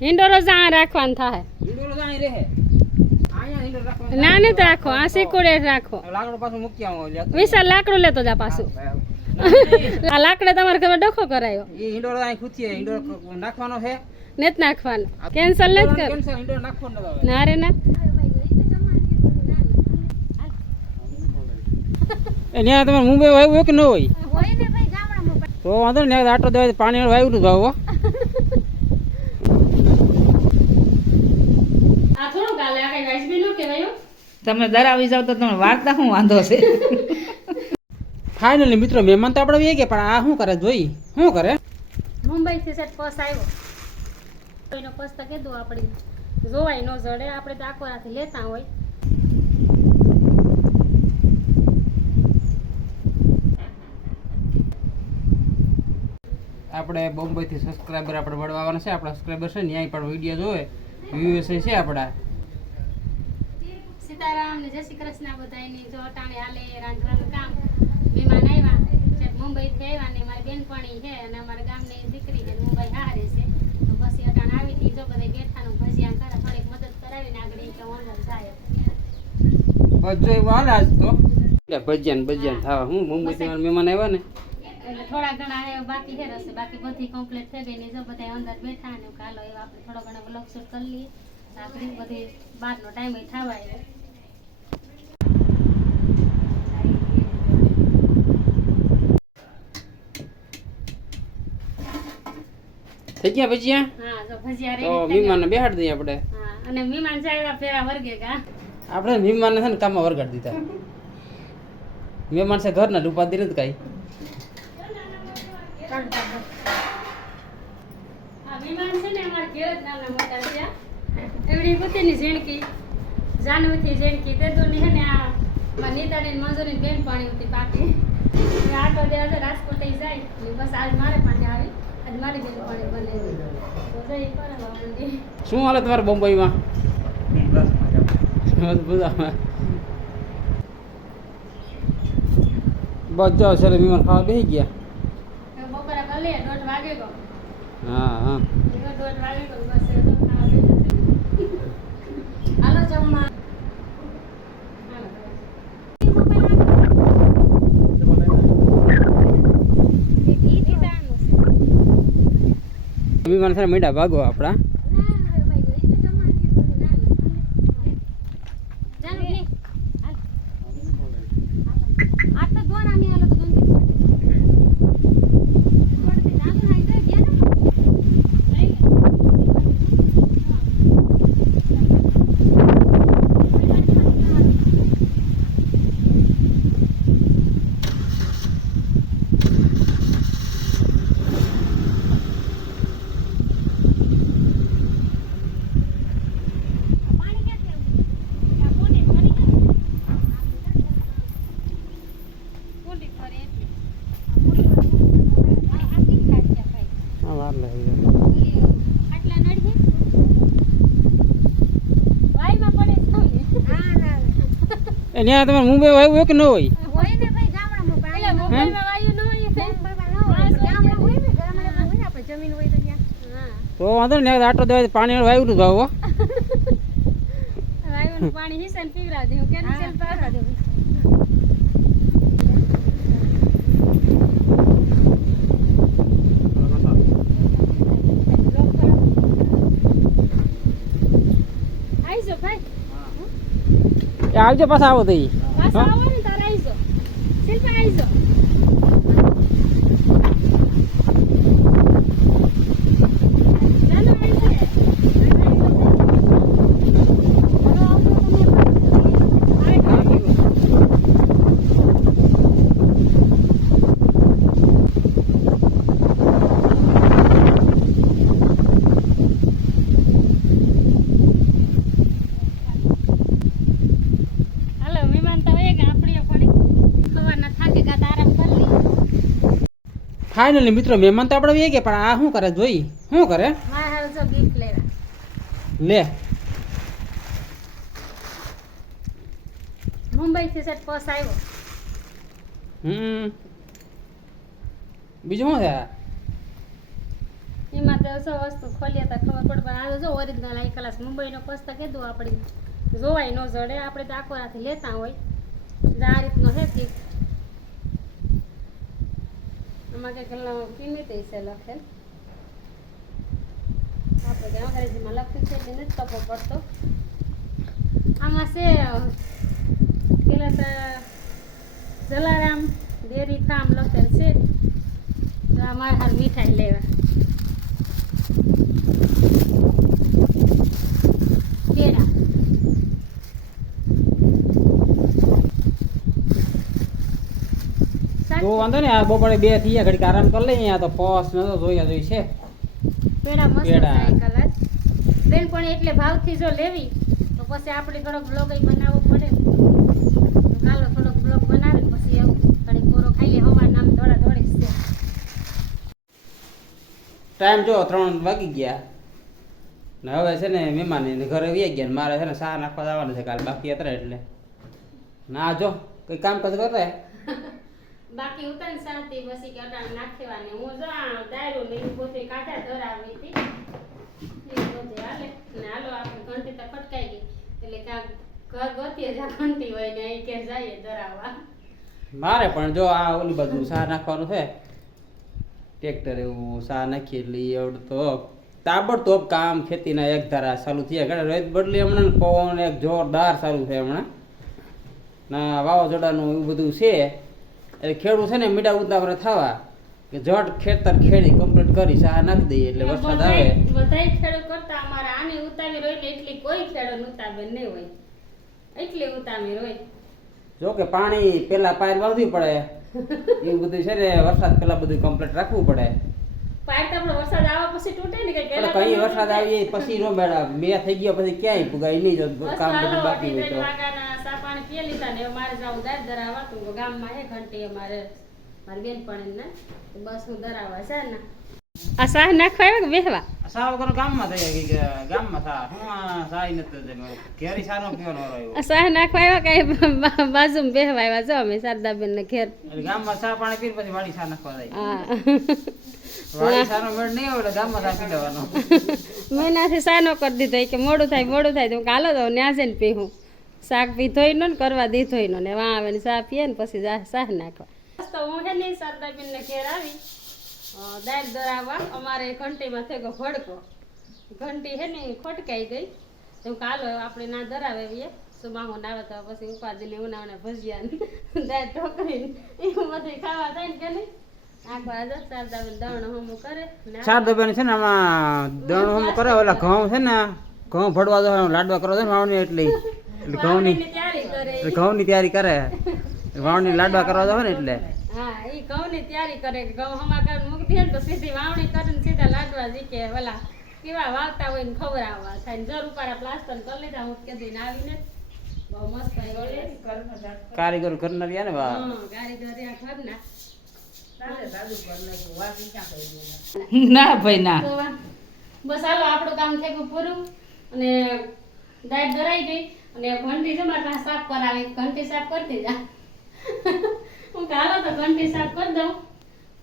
હિંડોરો જ્યાં રાખવાનું થાય ઈંડોરો તો રહે ના નથી રાખો આ સિકોડે રાખો લાકડું પાછું મૂકી આવો વિશાલ લાકડું લેતો જા પાછું આ લાકડે તમારે ઘરે ડખો કરાયો એ ઈંડોરો અહીં ખૂચીએ ઈંડોરો નાખવાનો છે નેત નાખવાનું કેન્સલ નેત કર કેન્સર ઈંડોરો નાખવાનો ના રે ના ત્યાં તમારે મુંબઈ હોય કે ન હોય? તો વાંધો ને આટલો દેવાય પાણી વાયુ નું ભાવ હો. આ થોડું ગાલે આ કઈ વાઇસ બી નો કહેવાય હો. તમે ડરાવી જાવ તો તમને વાર્તા શું વાંધો છે? ફાઇનલી મિત્રો મહેમાન તો આપણે વે ગયા પણ આ શું કરે જોઈ? શું કરે? મુંબઈ થી સેટ પસ આવ્યો. કોઈનો પસ તો કીધું આપણે. જોવાય ન જડે આપણે તો આખો રાત લેતા હોય. આપણે બોમ્બેથી સબસ્ક્રાઈબર આપણે વળવાના છે. આપણા સબસ્ક્રાઈબર છે ન્યાય પણ વીડિયો જોવે. વ્યૂએસ છે આપણા. સીતારામ ને જય શ્રી કૃષ્ણ બધાયની. જો અટાણે હાલે રાંધવાનું કામ. મહેમાન આવ્યા. છે મુંબઈ થી આવ્યા ને મારી બેનપણી છે અને અમારા ગામની દીકરી છે મુંબઈ હારે છે. તો પછી અટાણ આવી હતી. જો બધા બેઠાનું ભજીયા કરે થોડીક મદદ કરાવીને આગળ કે ઓનર જાય બધો એવું હાલે આજ તો. ભજીયા ને ભજીયા થવા હું. મુંબઈથી મારા મહેમાન આવ્યા ને? એટલે થોડા ઘણા બાકી છે બાકી બધી કમ્પ્લીટ થઈ ગઈ ને જો બધા અંદર બેઠા ને કાલો એવા આપણે થોડો ઘણો બ્લોગ શૂટ કરી લઈએ. આખરી બધી ટાઈમ થવા આવ્યો થઈ ગયા ભજીયા હા જો ભજીયા તો. મહેમાનને બેહાડી દઈએ આપણે. હા અને મહેમાન જાય પેલા વર્ગે કા? આપણે મહેમાનને છે ને કામમાં વરગાડી દીધા. મહેમાન છે ઘરના ના નથી કાંઈ. આ મહેમાન છે ને અમારા ઘેર જ નાના મોટા છે એવડી પોતેની ઝીણકી જાનવીથી ઝીણકી. તે દોની છે ને આ મારા નીતાની મંજૂરી બેન પાણી હતી પાકી. આટો દેવા રાજકોટ જાય. બસ આજ મારે પાસે આવી. શું હાલે તમારે બોમ્બઈમાં? બસ જાઓ સર મહેમાન ખાવા બેસી ગયા? હવે બપોરે કરી લે દોઢ વાગે ગયો. હા હા દોઢ વાગે ગયો બસ એ તો ખાવા બેઠા. હાલો જમવા હાલો મહેમાન છે મીઠા ભાગો આપણા. હા જાય. એ ત્યાં તમારે મુંબઈ આવ્યું હોય કે ન હોય તો વાંધો ને આટલો દેવાય પાણી વાયુ નું ભાવ હો. પાણી હિસન પીવરા દે કે પાવરા દે આઈજો ભાઈ એ આવજો પાછા આવો તો ઈ. પાછા આવો ને તારે આઈજો શિલ્પા આઈજો ચાલો આઈજો હાલો મહેમાન તો હોય કે આપણે પડી સવારના થાકે ગાત આરામ કરી લઈએ ફાઇનલી મિત્રો મહેમાન તો આપણે ગયા પણ આ શું કરે જોઈ? શું કરે? ગિફ્ટ લે. મુંબઈ થી સેટ પોસ આવ્યો. હમ. બીજું શું છે? એમાં તો સો વસ્તુ ખોલીએ તો ખબર પડે પણ આ જો ઓરિજિનલ આઈ ક્લાસ મુંબઈનો પસ્તા કીધું આપણે. જોવાય ન જડે આપણે તો આખો રાત લેતા હોય. આ રીતનો હે કે કિંમત છે લખેલ આપણે અંગ્રેજીમાં લખ્યું છે એટલે નથી ખબર પડતો આમાં છે પેલા તો જલારામ ડેરી ફાર્મ લખેલ છે તો હાલ મારા મીઠાઈ લેવા કેળા તો વાંધો ને આ બપોરે બે થઈ ગયા ઘડીક આરામ કરી લઈએ તો પોસ ન તો જોયા જોઈ છે. પેડા મસ્ત પેડા. બેન પણ એટલે ભાવથી જો લેવી તો પછી આપણે થોડોક બ્લોગ બનાવવો પડે. કાલો ચાલો થોડોક બ્લોગ બનાવી પછી એવું ઘડીક પૂરો ખાઈ લે. હવા નામ દોડા દોડી છે. ટાઈમ જો ત્રણ વાગી ગયા. ને હવે છે ને મહેમાન ઘરે વી ગયા ને મારે છે ને ચા નાખવા જવાનું છે કાલે બાકી અત્યારે એટલે. ના જો કઈ કામ કાજ કરે બાકી ઉતન શાંતિ પછી કે અટાણ નાખવાની. હું જો આ દાયરું ને પોતે બધું કાઢા ધરાવી હતી. બધું ને હાલો આપણે ઘંટી તો ફટકાઈ ગઈ. એટલે કાંક ઘર ગોતીએ જ્યાં ઘંટી હોય ને અહીં કે જઈએ ધરાવવા. મારે પણ જો આ ઓલી બાજુ સાર નાખવાનું છે. ટ્રેક્ટર એવું સા નાખી એટલે આવડતો. તાબડતોબ કામ ખેતીના એક ધારા ચાલુ થયા ઘણા રોજ બદલી હમણાં પવન એક જોરદાર ચાલુ છે હમણાં. ના વાવાઝોડાનું એવું બધું છે. એટલે ખેડૂત છે ને મીડા ઉતાવળે થવા કે જટ ખેતર ખેડી કમ્પ્લીટ કરી સા નાખી દઈએ એટલે વરસાદ આવે. બધાય ખેડો કરતા અમારે આની ઉતામી રોય ને એટલી કોઈ ખેડૂત ઉતાવે નહીં હોય. એટલી ઉતાવી રોય જો કે પાણી પેલા પાયર વાવવી પડે. એવું બધું છે ને વરસાદ પેલા બધું કમ્પ્લીટ રાખવું પડે. વરસાદ આવે પછી તૂટે ને કઈ વરસાદ આવી પછી નો મેળા. બે થઈ ગયો પછી ક્યાંય પુગાય નહીં જો કામ બધું બાકી હોય તો. સા પાણી પીએ લીધા ને મારે જાવું દાદ ધરાવવા તો ગામમાં હે ઘંટી અમારે મારી બેન પણ ને તો બસ હું ધરાવવા છે ને. આ શાહ નાખવા આવ્યો કે બેહવા? સા વગર ગામમાં થઈ કે ગામમાં સા હું આ નથી ઘેરી સાનો પીવાનો વારો આવ્યો. શાહ નાખવા આવ્યા કઈ બાજુમાં બેહવા આવ્યા? જો અમે શારદાબેન ને ઘેર ગામમાં સાહ પાણી પીને પછી વાળી સા નાખવા જાય. હા. વાડી નાથી આવે સાનો કરી દીધો કે મોડું થાય મોડું થાય. તો હું કાલો તો ન્યા ને પીવું શાક પીધોય નો ને કરવા દીધોય નો ને વાં આવે ને શાક પીએ ને પછી જા શાહ નાખવા. તો હું હે નહીં શારદાબેન ને ઘેર આવી દાળ દરાવવા અમારે ઘંટીમાં થયો ભડકો. ઘંટી હે ને ખોટકાઈ ગઈ. તો કાલો આપણે ના ધરાવીએ સુમાહો નાવે તો પછી ઉપાધિને ઉનાવને ભજીયા ને દાળ ઢોકળી એવું બધું ખાવા થાય ને કે નહીં? શારદાબેન દવણ હમું કરે ને છે ને આમાં દણ હમ કરે ઓલા ઘઉં છે ને ઘઉં ભડવા દો લાડવા ને વાવણી એટલી. એટલે ઘઉંની કરે. ઘઉંની તૈયારી કરે. વાવણી લાડવા કરવા દો ને એટલે. હા ઈ ઘઉંની તૈયારી કરે કે ઘઉં હમા કરીને મૂકી દે ને તો સીધી વાવણી કરીને સીધા લાડવા જીકે ઓલા કેવા વાવતા હોય ને ખવડાવવા થાય ને જર ઉપાડા પ્લાસ્ટર કરી લીધા હું કદી આવીને. બહુ મસ્ત કારીગર કરનાર રહ્યા ને બા કારીગર ઘરના. ના ભાઈ ના. બસ હાલો આપણું કામ થઈ ગયું પૂરું. અને દાળ ધરાઈ ગઈ. અને ઘંટી છે મારે સાફ કરાવી. ઘંટી સાફ કરતી જા. હું હાલો તો ઘંટી સાફ કરી દઉં.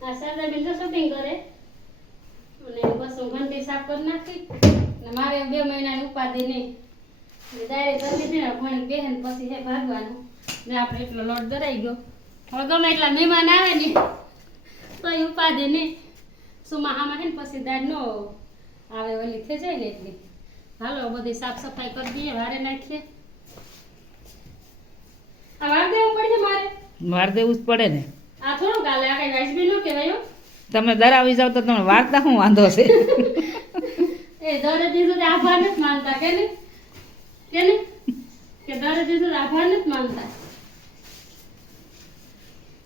આ સરદારબેન તો શૂટિંગ કરે. અને બસ હું ઘંટી સાફ કરી નાખી. અને મારે બે મહિનાની ઉપાધિ નહીં. દાયરે કરી લીધી ને ભણી બેહન પછી હે ભાગવાનું. ને આપણે એટલો લોટ ધરાઈ ગયો. હવે ગમે એટલા મહેમાન આવે ને તો એ હે ને પછી દાળ ન આવે ઓલી થઈ જાય ને એટલી. હાલો બધી સાફ સફાઈ કરી દઈએ વારે નાખીએ. આ વાર દેવું પડશે મારે? વાર દેવું જ પડે ને. આ થોડુંક હાલે આ કઈ વાજબી ન કહેવાય. તમે આવી જાવ તો તમને વાર્તા શું વાંધો છે. એ દરે દીધું આભાર નથી માનતા કે નહીં? કે નહીં? કે દરે દીધું આભાર નથી માનતા?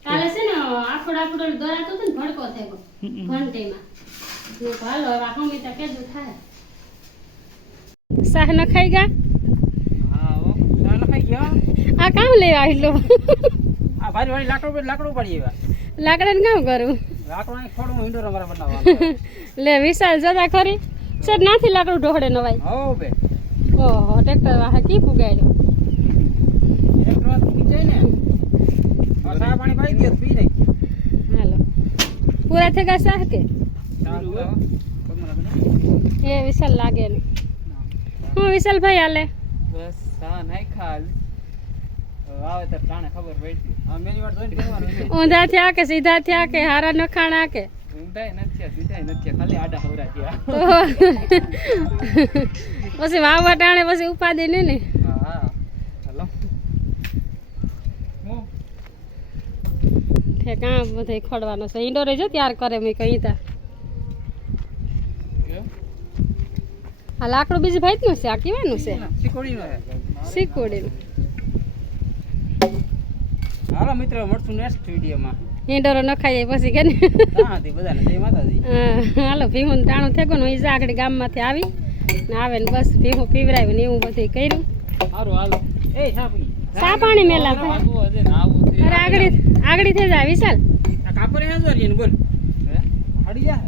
કાલે છે ને આખોડ આખોડ દોરાતો હતો ને ભડકો થયો. ઘંટીમાં. હાલો હવે હમી તો કેદું થાય. શાહ ન ખાઈ ગયા? હા હો ખાઈ ગયો? આ કામ લેવા આટલો આ ભારી ભારી લાકડું લાકડું પડી એવા લાકડાને કામ કરું? લાકડું અહીં ખોડું ઈંડોર અમારે બનાવવાનું લે વિશાલ જતા ખરી. સર નાથી લાકડું ઢોળે નવાય. હો બે. ઓહો ટ્રેક્ટર વાહ કી પુગાડ્યું એક વાત પી જાય ને આ પી નહીં હાલો. પૂરા થઈ ગયા શાહ કે? એ વિશાલ લાગે ને. હું વિશાલભાઈ હાલે? બસ હા નાઈ ખાલ. વાવેતર ટાણે ખબર પડી. હા મેરી વાત જોઈને કહેવાનું ઊંધા થયા કે સીધા થયા કે હારા નખાણા કે? ઊંધાય નથી થયા, નથી આડા હવરા થયા. પછી વાવવા ટાણે પછી ઉપાદી નહીં ને હા હા હાલો હું તે કાં બધે ખડવાનો છે ઈંડોરે જો ત્યાર કરે મેં કઈ તા? આ લાકડું બીજું ભાઈનું છે આ કેવાનું છે શીખોડીનો હાલો મિત્રો મળશું નેક્સ્ટ વિડીયોમાં ઈંડોરો નખાઈ જાય પછી કે હાલો ભીમું ટાણું થેગું ને ઈજા આગળ ગામમાંથી આવી ને આવે ને બસ ભીમું પીવરાવ્યું ને એવું બધું કર્યું સારું હાલો એ પાણી મેલા. અરે આગળ આગળ થઈ જાય વિશાલ આ કાપરે હજારી ને બોલ. હે? હડી જા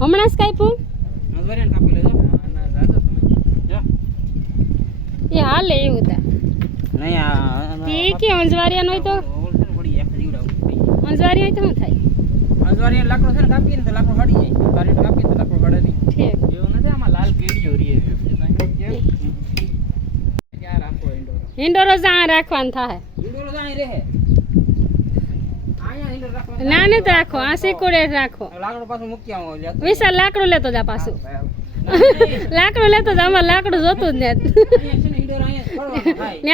હમણાં જ કાપ્યું? હજારી ને કાપી લેજો ના, ના, જાજો તમે. જો. એ હાલે એવું તા નહીં આ તે કે અંજવારિયા હોય તો? હોલસેલ પડી જાય જીવડાવું અંજવારી હોય તો શું થાય? હજારી લાકડો છે ને કાપીએ ને તો લાકડો હડી જાય. તારી કાપીએ તો લાકડો હડે નહીં. ઠીક. એવું નથી આમાં લાલ કેડીઓ રીએ છે. બીજું કાંઈ કેવું? ક્યાં રાખવો ઈંડોરો? ઈંડોરો જ્યાં રાખવાનું થાય ઈંડોરો તો અહીં રહે. અહીંયા ઈંડોરો રાખવાનો ના ને રાખો આ સિકોડે રાખો. લાકડું પાછું મૂકી આવો લે વિશાલ લાકડું લેતો જા પાછું. લાકડું લેતો જા અમારે લાકડું જોતું જ ને.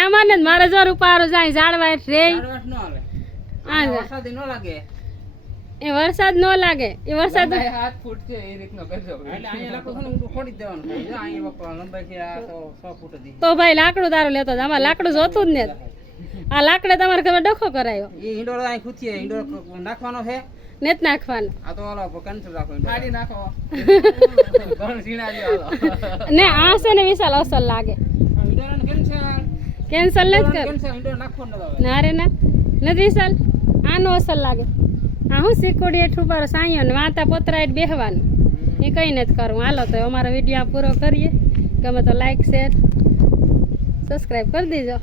અમારે ને મારે જોર ઉપારો જાય ઝાડવા રે ન લાગે. એ વરસાદ ન લાગે. એ વરસાદ હાથ ફૂટ છે એ રીતનો કરજો. એટલે અહીંયા લાકડો છે ને ઊંધું ખોડી જ દેવાનું થાય. જો અહીંયા બાપા લંબાઈ છે આ તો ભાઈ લાકડું તારું લેતો આમાં લાકડું જોતું જ ને. આ લાકડે તમારે ઘરે ડખો કરાયો. એ ઈંડોરો અહીં ખૂચીએ ઈંડોરો નાખવાનો છે. નેત નાખવાનો. આ તો ઓલો કેન્સલ રાખો. ફાડી નાખો. ઘણ સીણા જે હાલો. ને આ છે ને વિશાલ અસર લાગે. ઈંડોરાને cancel. કેન્સલ લેત કર કેન્સલ ઈંડોરો નાખો નથી હવે. ના રે ના. નથી વિશાલ? આનો અસર લાગે. આ હું સિકોડી એઠ પર સાંયો ને વાતા પોતરા બેહવાનું. એ કંઈ નથી કરવું. હાલો તો અમારો વીડિયો પૂરો કરીએ. ગમે તો લાઈક શેર સબસ્ક્રાઈબ કરી દેજો.